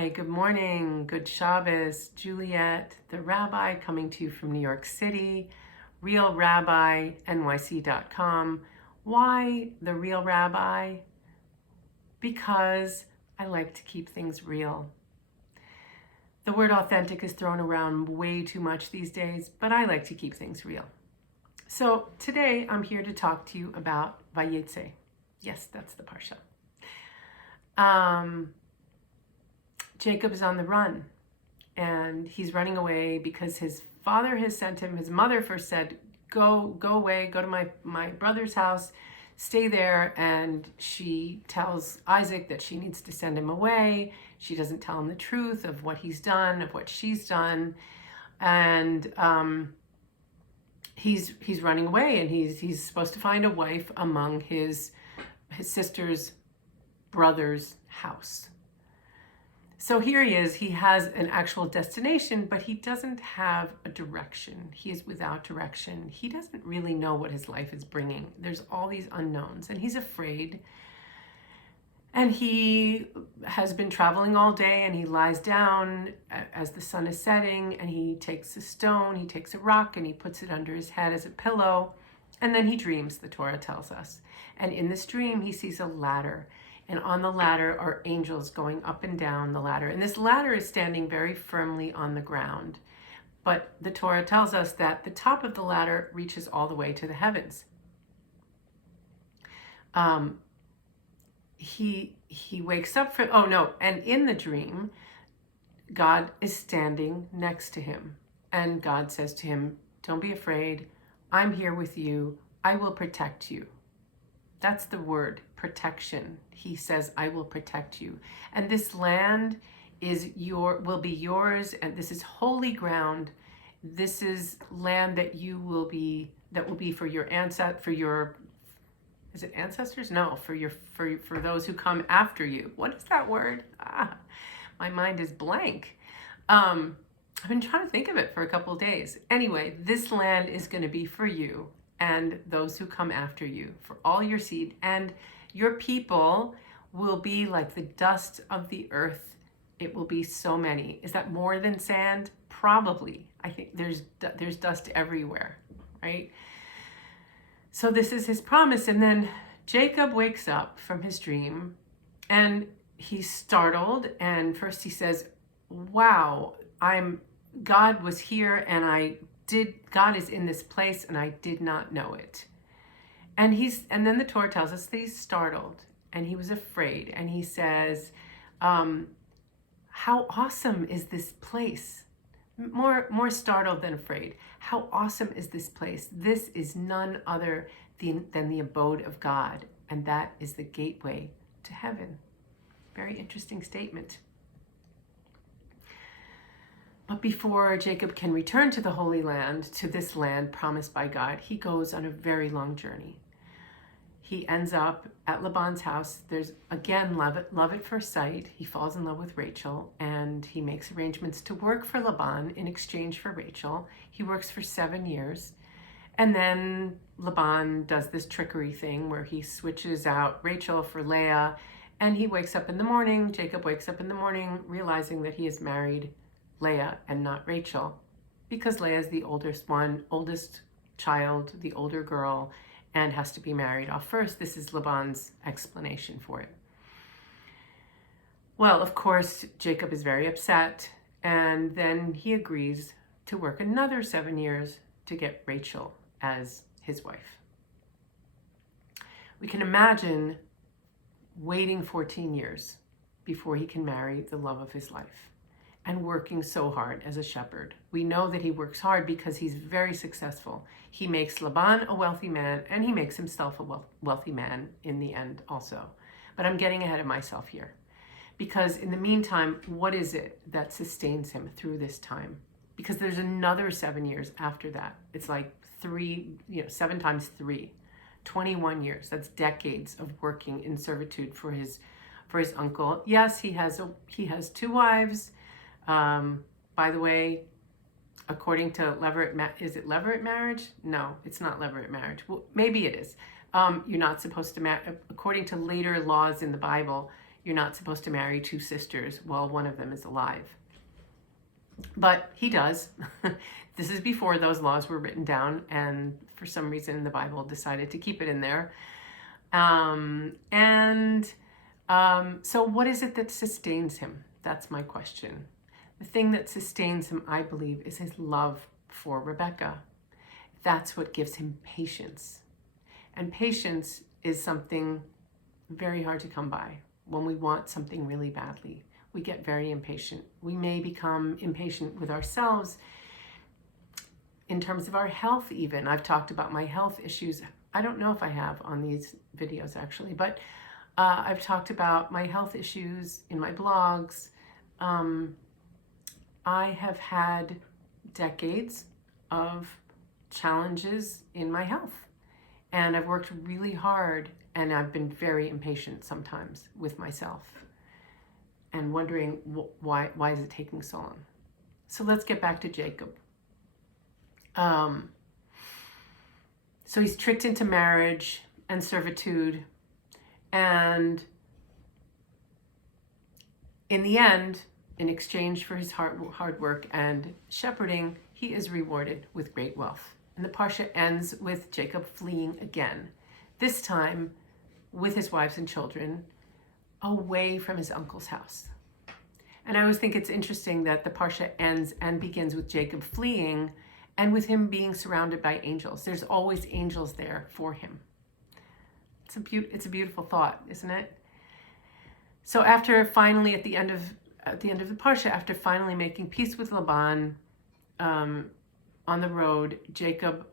Hi, good morning, good Shabbos, Juliet, the Rabbi, coming to you from New York City, realrabbinyc.com. Why the Real Rabbi? Because I like to keep things real. The word authentic is thrown around way too much these days, but I like to keep things real. So today I'm here to talk to you about Vayetze. Yes, that's the Parsha. Jacob is on the run, and he's running away because his father has sent him. His mother first said, go away, go to my brother's house, stay there. And she tells Isaac that she needs to send him away. She doesn't tell him the truth of what he's done, of what she's done. And he's running away, and he's supposed to find a wife among his sister's brother's house. So here he is, he has an actual destination, but he doesn't have a direction. He is without direction. He doesn't really know what his life is bringing. There's all these unknowns, and he's afraid. And he has been traveling all day, and he lies down as the sun is setting, and he takes a stone, he takes a rock, and he puts it under his head as a pillow. And then he dreams, the Torah tells us. And in this dream, he sees a ladder. And on the ladder are angels going up and down the ladder. And this ladder is standing very firmly on the ground. But the Torah tells us that the top of the ladder reaches all the way to the heavens. He wakes up from, and in the dream, God is standing next to him. And God says to him, don't be afraid. I'm here with you. I will protect you. That's the word, protection. He says, I will protect you. And this land will be yours, and this is holy ground. This is land that will be for your is it ancestors? No, for those who come after you. What is that word? My mind is blank. I've been trying to think of it for a couple of days. Anyway, this land is going to be for you and those who come after you, for all your seed, and your people will be like the dust of the earth. It will be so many. Is that more than sand? Probably. I think there's dust everywhere, right? So this is his promise. And then Jacob wakes up from his dream, and he's startled. And first he says, wow, God was here, and God is in this place, and I did not know it. And then the Torah tells us that he's startled, and he was afraid, and he says, how awesome is this place? More startled than afraid. How awesome is this place? This is none other than the abode of God, and that is the gateway to heaven. Very interesting statement. But before Jacob can return to the Holy Land, to this land promised by God, he goes on a very long journey. He ends up at Laban's house. There's, again, love at first sight. He falls in love with Rachel, and he makes arrangements to work for Laban in exchange for Rachel. He works for 7 years. And then Laban does this trickery thing where he switches out Rachel for Leah, and he wakes up in the morning. Jacob wakes up in the morning realizing that he has married Leah and not Rachel, because Leah is the oldest child, the older girl, and has to be married off first. This is Laban's explanation for it. Well, of course, Jacob is very upset, and then he agrees to work another 7 years to get Rachel as his wife. We can imagine waiting 14 years before he can marry the love of his life, and working so hard as a shepherd. We know that he works hard because he's very successful. He makes Laban a wealthy man, and he makes himself a wealthy man in the end also. But I'm getting ahead of myself here, because in the meantime, what is it that sustains him through this time? Because there's another 7 years after that. It's like 7 times 3, 21 years. That's decades of working in servitude for his uncle. Yes, he has 2 wives. By the way, according to is it levirate marriage? No, it's not levirate marriage. Well, maybe it is. You're not supposed to according to later laws in the Bible, you're not supposed to marry two sisters while one of them is alive. But he does. This is before those laws were written down, and for some reason the Bible decided to keep it in there. So what is it that sustains him? That's my question. The thing that sustains him, I believe, is his love for Rebecca. That's what gives him patience. And patience is something very hard to come by. When we want something really badly, we get very impatient. We may become impatient with ourselves in terms of our health even. I've talked about my health issues. I don't know if I have on these videos actually, but I've talked about my health issues in my blogs. I have had decades of challenges in my health, and I've worked really hard, and I've been very impatient sometimes with myself and wondering why is it taking so long? So let's get back to Jacob. So he's tricked into marriage and servitude, and in the end, in exchange for his hard work and shepherding, he is rewarded with great wealth. And the Parsha ends with Jacob fleeing again, this time with his wives and children, away from his uncle's house. And I always think it's interesting that the Parsha ends and begins with Jacob fleeing and with him being surrounded by angels. There's always angels there for him. It's a beautiful thought, isn't it? So after finally, at the end of the Parsha, after finally making peace with Laban, on the road, Jacob,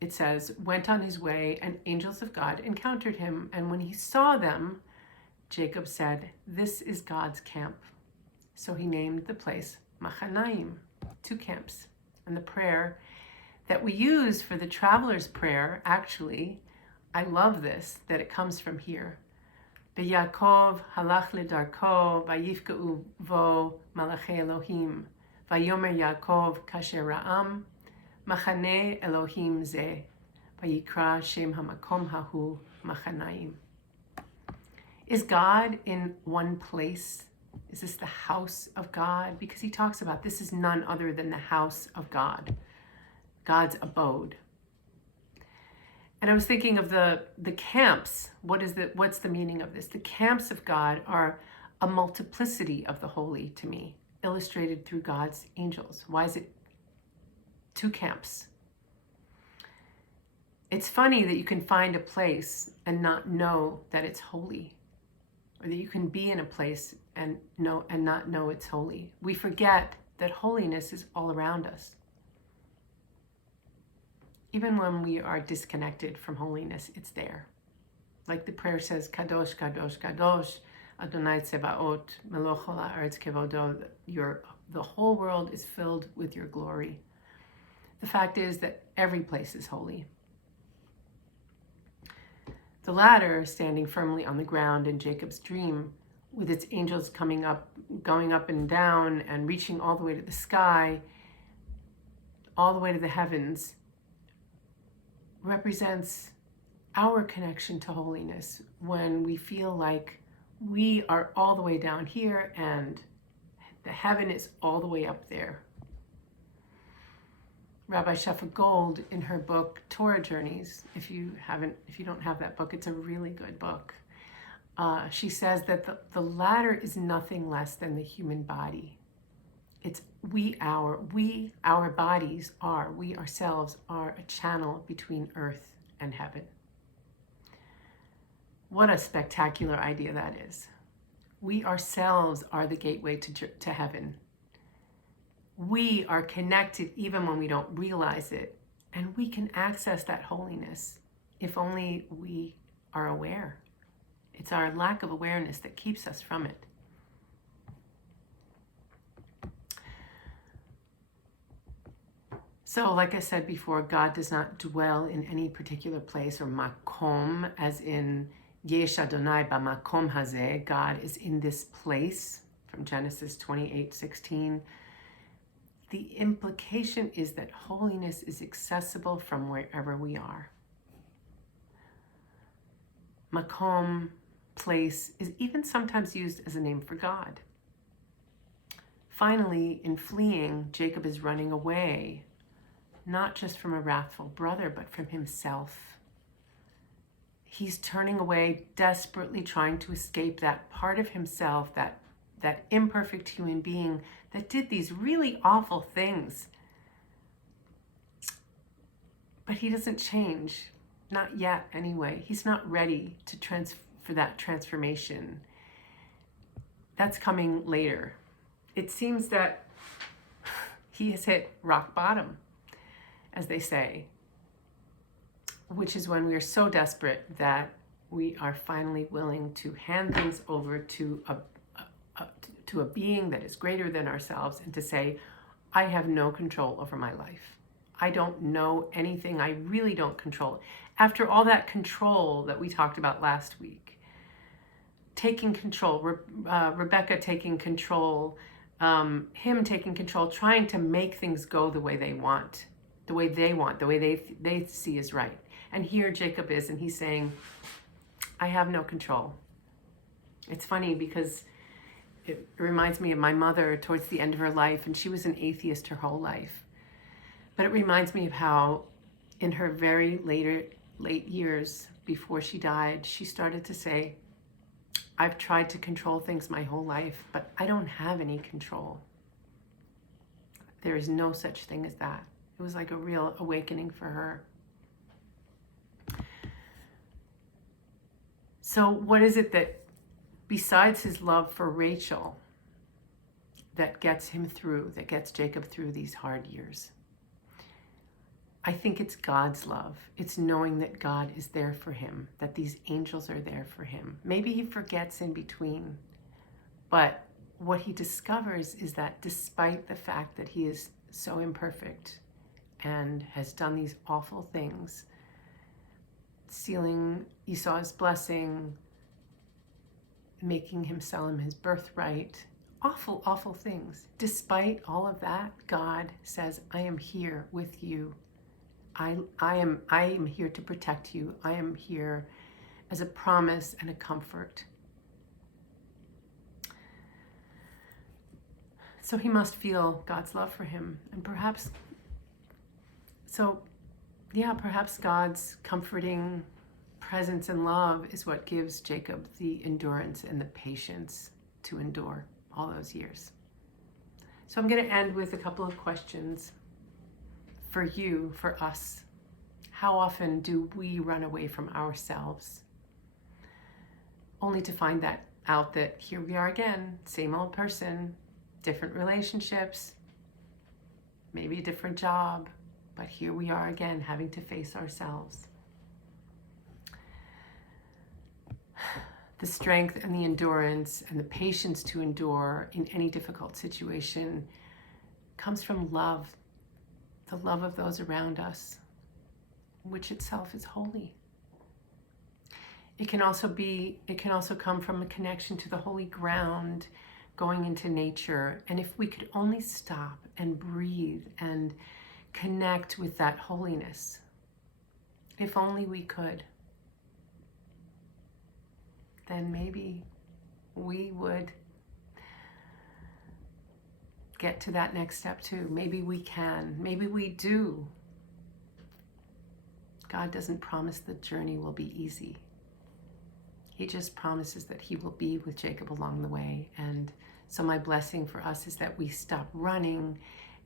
it says, went on his way, and angels of God encountered him. And when he saw them, Jacob said, "This is God's camp." So he named the place Machanaim, 2 camps. And the prayer that we use for the traveler's prayer, actually, I love this, that it comes from here. Yaakov halach ledarko, vayifka'u vo malachei Elohim, vayomer Yaakov kasher ra'am, machane Elohim ze, vayikra shem hamakom hahu Machanaim. Is God in one place? Is this the house of God? Because he talks about this is none other than the house of God, God's abode. And I was thinking of the camps. What's the meaning of this? The camps of God are a multiplicity of the holy to me, illustrated through God's angels. Why is it 2 camps? It's funny that you can find a place and not know that it's holy, or that you can be in a place and not know it's holy. We forget that holiness is all around us. Even when we are disconnected from holiness, it's there. Like the prayer says, Kadosh, Kadosh, Kadosh, Adonai Tsebaot, Meloch ha'aretz kevodo. The whole world is filled with your glory. The fact is that every place is holy. The ladder standing firmly on the ground in Jacob's dream, with its angels coming up, going up and down, and reaching all the way to the sky, all the way to the heavens, represents our connection to holiness when we feel like we are all the way down here and the heaven is all the way up there. Rabbi Shefa Gold, in her book Torah Journeys, if you don't have that book, it's a really good book. She says that the ladder is nothing less than the human body. We ourselves are a channel between earth and heaven. What a spectacular idea that is. We ourselves are the gateway to heaven. We are connected even when we don't realize it, and we can access that holiness if only we are aware. It's our lack of awareness that keeps us from it. So, like I said before, God does not dwell in any particular place, or makom, as in Yesh Adonai b'makom hazeh. God is in this place, from Genesis 28:16. The implication is that holiness is accessible from wherever we are. Makom, place is even sometimes used as a name for God. Finally, in fleeing, Jacob is running away, not just from a wrathful brother, but from himself. He's turning away, desperately trying to escape that part of himself, that imperfect human being that did these really awful things. But he doesn't change, not yet anyway. He's not ready for that transformation. That's coming later. It seems that he has hit rock bottom, as they say, which is when we are so desperate that we are finally willing to hand things over to a being that is greater than ourselves and to say, I have no control over my life. I don't know anything. I really don't control it. After all that control that we talked about last week, taking control, Rebecca taking control, him taking control, trying to make things go the way they want, the way they see is right. And here Jacob is, and he's saying, I have no control. It's funny because it reminds me of my mother towards the end of her life, and she was an atheist her whole life. But it reminds me of how in her very late years before she died, she started to say, I've tried to control things my whole life, but I don't have any control. There is no such thing as that. It was like a real awakening for her. So what is it that, besides his love for Rachel, that gets Jacob through these hard years? I think it's God's love. It's knowing that God is there for him, that these angels are there for him. Maybe he forgets in between, but what he discovers is that despite the fact that he is so imperfect and has done these awful things, stealing Esau's blessing, making him sell him his birthright, awful, awful things. Despite all of that, God says, I am here with you. I am here to protect you. I am here as a promise and a comfort. So he must feel God's love for him. And perhaps God's comforting presence and love is what gives Jacob the endurance and the patience to endure all those years. So I'm going to end with a couple of questions for you, for us. How often do we run away from ourselves, only to find out that here we are again, same old person, different relationships, maybe a different job, but here we are again, having to face ourselves. The strength and the endurance and the patience to endure in any difficult situation comes from love, the love of those around us, which itself is holy. It can also come from a connection to the holy ground, going into nature. And if we could only stop and breathe and connect with that holiness, if only we could, then maybe we would get to that next step too. Maybe we can, maybe we do. God doesn't promise the journey will be easy. He just promises that he will be with Jacob along the way. And so my blessing for us is that we stop running,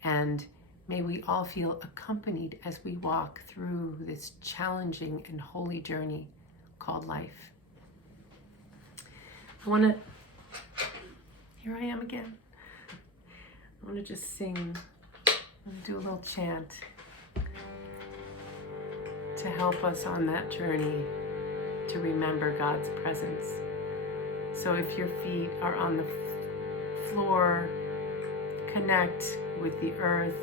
and may we all feel accompanied as we walk through this challenging and holy journey called life. Here I am again. I want to just sing and do a little chant to help us on that journey to remember God's presence. So if your feet are on the floor, connect with the earth,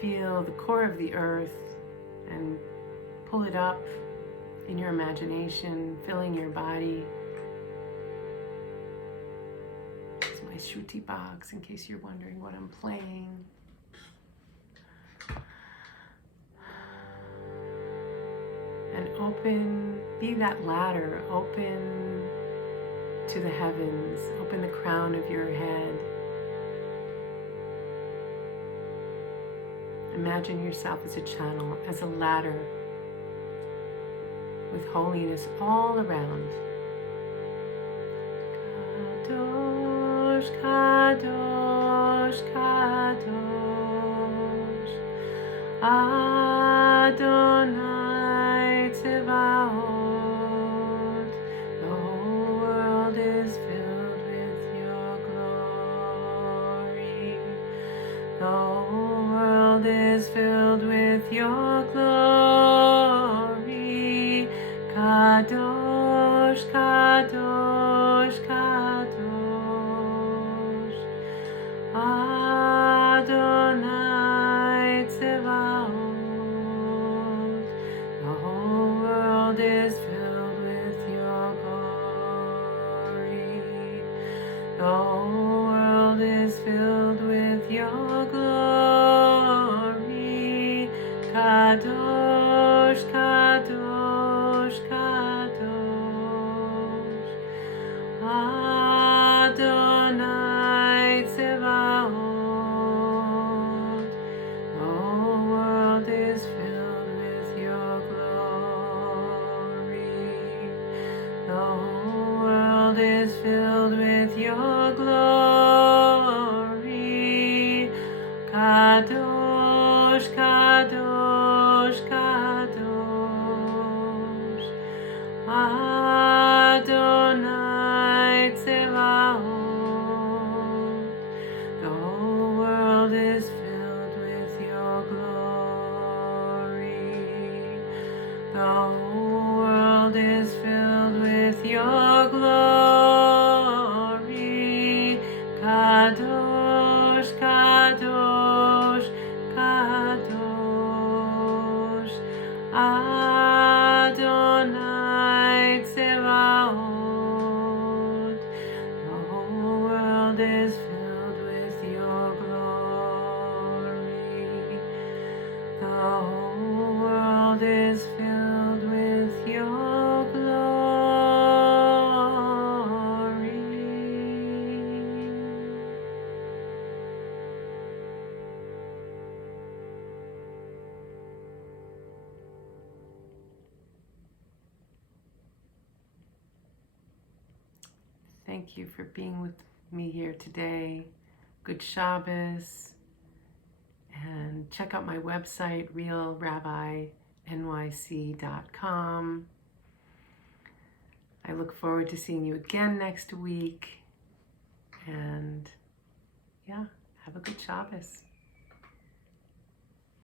feel the core of the earth and pull it up in your imagination, filling your body. It's my shruti box in case you're wondering what I'm playing. And open, be that ladder, open to the heavens. Open the crown of your head. Imagine yourself as a channel, as a ladder, with holiness all around. Kadosh, Kadosh, Kadosh, Adonai Tzevaot. The whole world is filled with your glory. The whole world is filled with your glory. Kadosh, Kadosh, Kadosh, Adonai Tzevaot. The whole world is filled with your glory. The whole world is filled with your glory. Kadosh, Kadosh, Kadosh, Adonai Tzevaot. The whole world is filled with your glory. The whole world is filled with your glory. Kadosh, Kadosh, Kadosh, Adonai Tzevaot. The whole world is filled with your glory. The whole world is filled with your glory. Kadosh, Kadosh, Kadosh, Adonai Tzevaot. The whole world is filled with your glory. The whole world is filled with your glory. Thank you for being with me here today. Good Shabbos. And check out my website, realrabbinyc.com. I look forward to seeing you again next week. And yeah, have a good Shabbos.